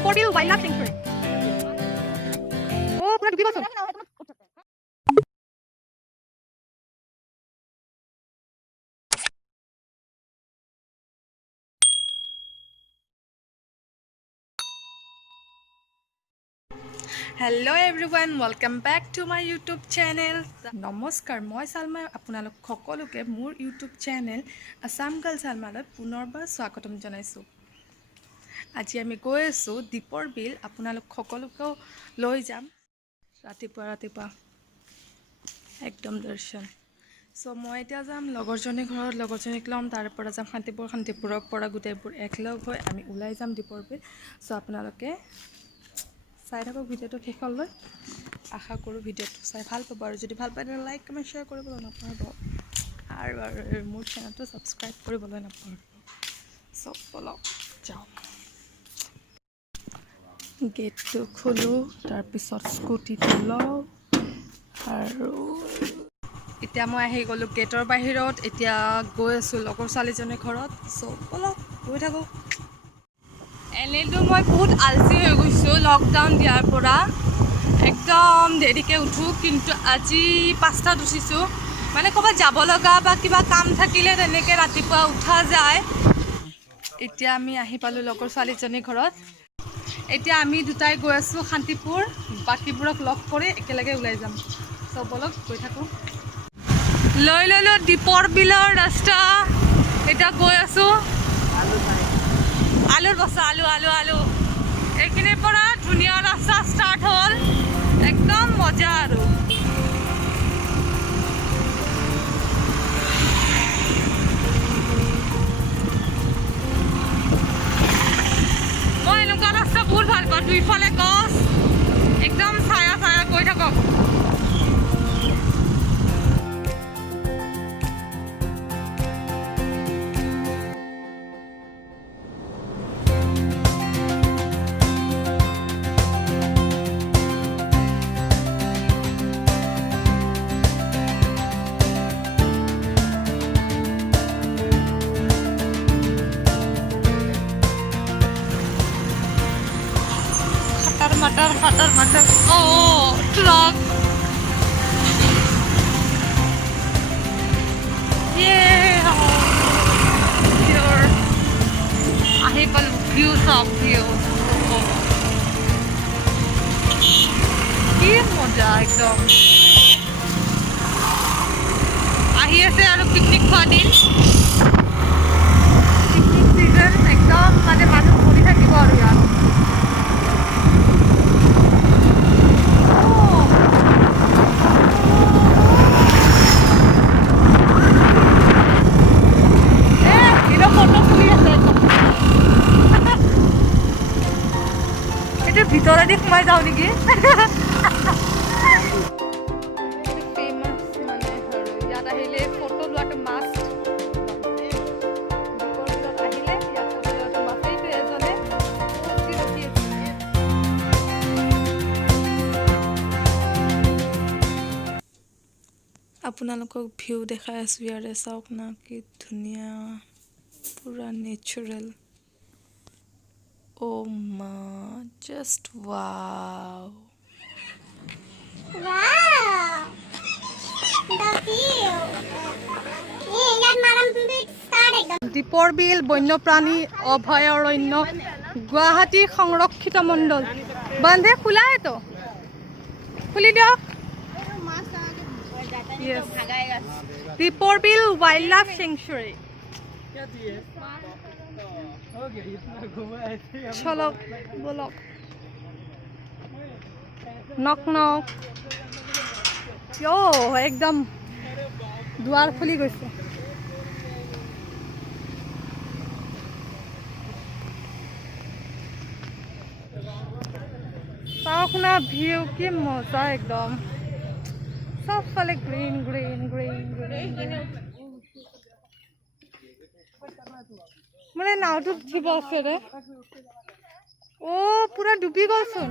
Dipor Beel Wildlife Sanctuary. Oh, pura dubi baso. Hello everyone, welcome back to my YouTube channel. নমস্কাৰ, মই সালমা আপোনালোক সকলোকে মোৰ YouTube channel Assam I পুনৰবাৰ স্বাগতম জনাইছো। আজি আমি গৈ আছো দীপৰ বিল, আপোনালোক সকলোকে লৈ যাম ৰাতিপুৱা একদম দৰ্শন। সো মই এতিয়া যাম লগৰজনী ঘৰত, লগৰজনীক লম, তাৰ পৰা যাম শান্তিপুৰৰ পৰা গোটেইবোৰ একলগ হৈ আমি ওলাই যাম দীপৰ বিল। সো আপোনালোকে চাই থাকক ভিডিওটো শেষলৈ। আশা কৰোঁ ভিডিওটো চাই ভাল পাব, আৰু যদি ভাল পায় তেন্তে লাইক কমেণ্ট শ্বেয়াৰ কৰিবলৈ নাপাহৰিব, আৰু মোৰ চেনেলটো ছাবস্ক্ৰাইব কৰিবলৈ নাপাহৰিব। সব বলক যাওঁ। গেটটো খোলোঁ, তাৰপিছত স্কুটিটো লওঁ, আৰু এতিয়া মই আহি গ'লোঁ গেটৰ বাহিৰত। এতিয়া গৈ আছোঁ লগৰ ছোৱালীজনীৰ ঘৰত। সব বলক গৈ থাকোঁ। এনেতো মই বহুত আলসী হৈ গৈছোঁ লকডাউন দিয়াৰ পৰা, একদম দেৰিকৈ উঠোঁ, কিন্তু আজি 5টাত উঠিছোঁ। মানে ক'ৰবাত যাব লগা বা কিবা কাম থাকিলে তেনেকৈ ৰাতিপুৱা উঠা যায়। এতিয়া আমি আহি পালোঁ লগৰ ছোৱালীজনীৰ ঘৰত। এতিয়া আমি দুটাই গৈ আছোঁ শান্তিপুৰ, বাকীবোৰক লগ কৰি একেলগে ওলাই যাম। সব বলক গৈ থাকোঁ। লৈ ল'লোঁ দীপৰ বিলৰ ৰাস্তা, এতিয়া গৈ আছোঁ। আলুৰ বস্তা, আলু এইখিনিৰ পৰা ধুনীয়া ৰাস্তা ষ্টাৰ্ট হ'ল, একদম মজা। আৰু মই এনেকুৱা ৰাস্তা বহুত ভাল পাওঁ, দুইফালে গছ, একদম ছায়া গৈ থাকক। Mother. Oh, truck. Yeah. Here. I have a views of views. কি মজা একদম। আহি আছে আৰু পিকনিক খোৱা দিন, পিকনিক সিজন, একদম মানে মানুহ ভৰি থাকিব আৰু ইয়াত। ভিতৰেদি সোমাই যাওঁ নেকি? ফেমাছ মানে ইয়াত আহিলে ফটো লোৱাটো মাষ্ট। আহিলে ইয়াত ফটো লোৱাটো মাষ্ট। এইটো এজনে ৰখি আছে। আপোনালোকক ভিউ দেখাই আছোঁ ইয়াৰে, চাওক না কি ধুনীয়া, পুৰা natural. Oh my, just wow. Wow. The view. দীপৰ বিল বন্যপ্ৰাণী অভয়াৰণ্য, গুৱাহাটী সংৰক্ষিত মণ্ডল। বান্ধে খোলাই তো, খুলি দিয়ক। Yes. Dipor Beel Wildlife Sanctuary. চলো বলক। নক একদম দুৱাৰ খুলি গৈছে। চাওক না ভিউ, কি মজা একদম। সবফালে গ্ৰীণ। মানে নাওটো উঠিব আছে ৰে। অ' পুৰা ডুবি গ'লচোন।